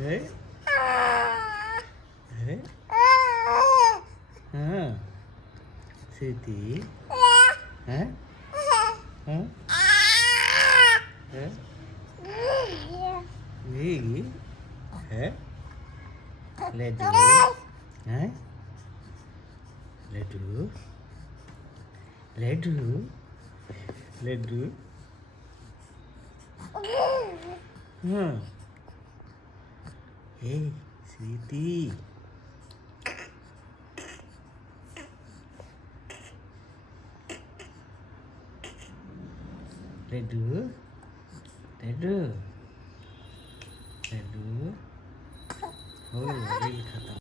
है है हाँ स्वीटी हैं हाँ है Gigi है Ledu हैं Ledu Ledu Ledu हाँ Hey sweetie Ledu Ledu Ledu oh real खत्म